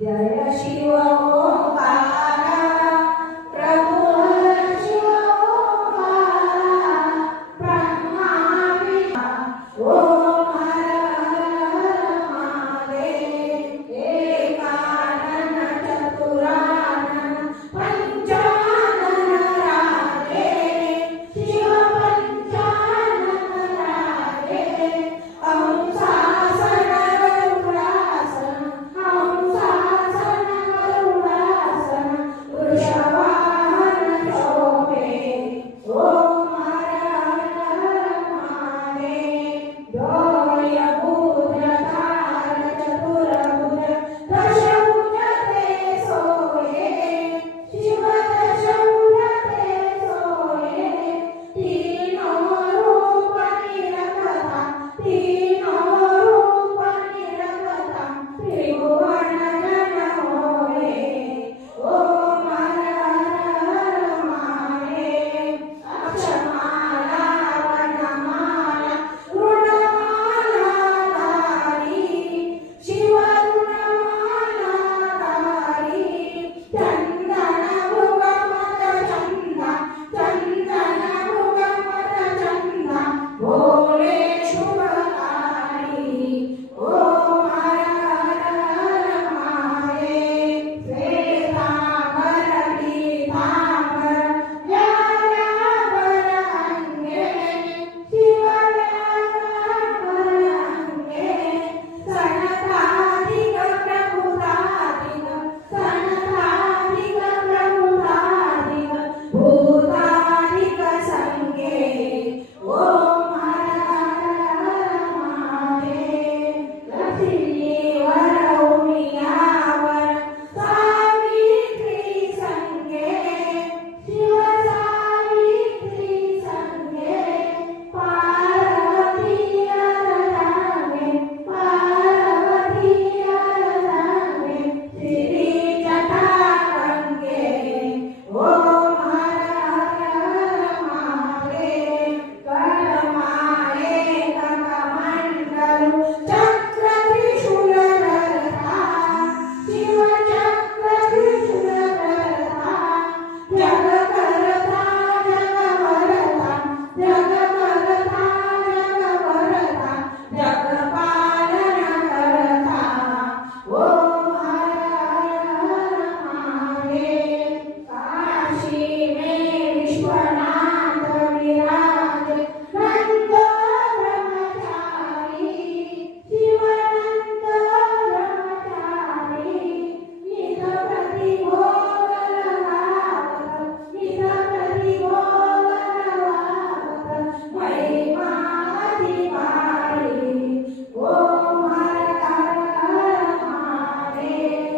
जय शिव ओंकारा प्रभु शिव ओंकारा ब्रह्मा विष्णु ओम हर हर महादेव एकानन चतुरानन पंचानन राजे शिव पंचानन राजे हंसासन गरुडासन हंसासन गरुडासन वृषवाहन शोभे ओम हर हर महादेव द्वय भुज तार चतुर्भुज दशभुज ते सोये शिव दशभुज ते सोये तीनों रूप निरखता तीनों रूप निरखता त्रिभुवन जन होए ओम हर हर महादेव अक्षमाला वनमाला ऋणमाला धारी शिव ऋणमाला धारी चंदन भृगमत चंदा चंदन भृगमत चंदा भोले शुभकारी ओम हर हर महादेव श्वेतांबर पीतांबर व्यायावर अंगे शिवव्यायावर अंगे सनकाधिक प्रभुताधिक सनकाधिक प्रभुताधिक भूताधिक संगे ओम हर हर महादेव लक्ष्मीवर उमियावर सावित्री संगे शिव सावित्री संगे पार्वती अरदांगे पार्वती अरदांगे श्री जटागंगे ओम हर हर महादेव करमाळे कमंडलु चक्र त्रिशूल धरता शिव चक्र त्रिशूल धरता जग करता जग भरता जग करता जग भरता जग पालन करता ओम हर हर महादेव काशी में विश्वनाथ विराज नंद ब्रह्मचारी शिवानंद ब्रह्मचारी निज प्रति भोग लगावत निज प्रति भोग लगावत महिमा अधिकारी ओम हर हर महादेव